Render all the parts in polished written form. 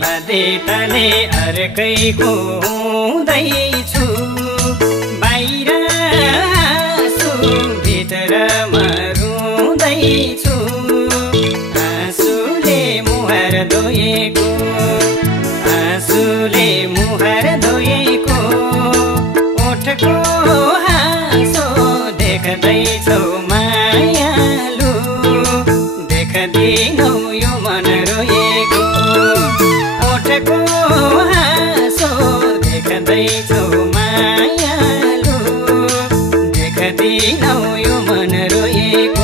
बाध्यताले अर्कैको हुँदैछु बाहिर आँसु भित्रमा रुँदैछु आँसुले मुहार धोएको आँसुले मुहार धोएको ओठको हाँसो देख्दैछौ मायालु देख्दिनौ यो मन रोएको ओठको हाँसो देख्दैछौ मायालु देख्दिनौ यो मन रोएको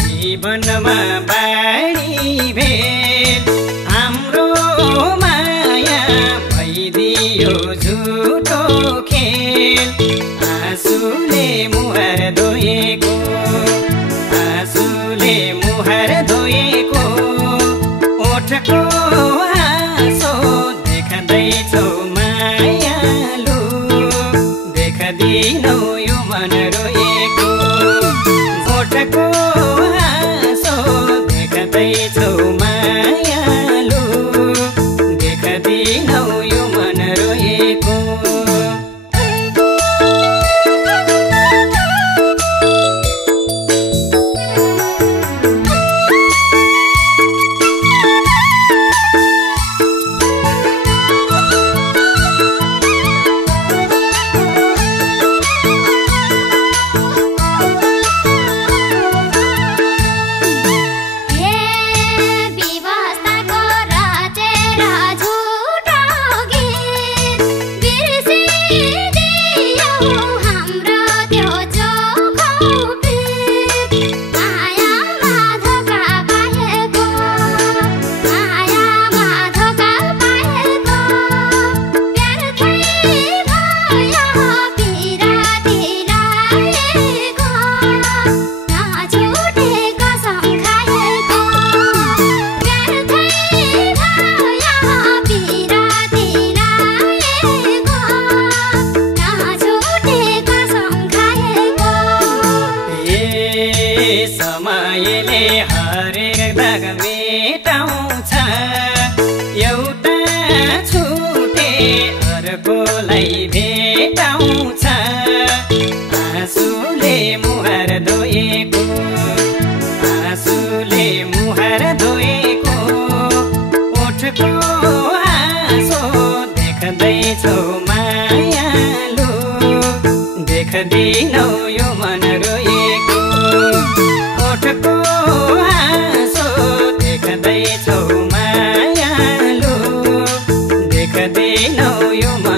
जीवनमा बाढी भेल हाम्रो माया भइदियो झुटो खेल आँसुले मुहार धोएको आँसुले मुहार धोएको ओठको हाँसो देख्दैछौ मायालु देख्दिनौ यो मन रोएको ओठको देख्दैछौ मायालु देख्दिनौ यो मन रोएको समयले हरेक दाग मेटाउँछ एउटा छुटे अर्कोलाई भेटाउँछ आँसुले मुहार धोएको आँसुले मुहार धोएको ओठको हाँसो देख्दैछौ मायालु देख्दिनौ यो मन रोएको ओठको हाँसो देख्दैछौ मायालु देख्दिनौ यो मन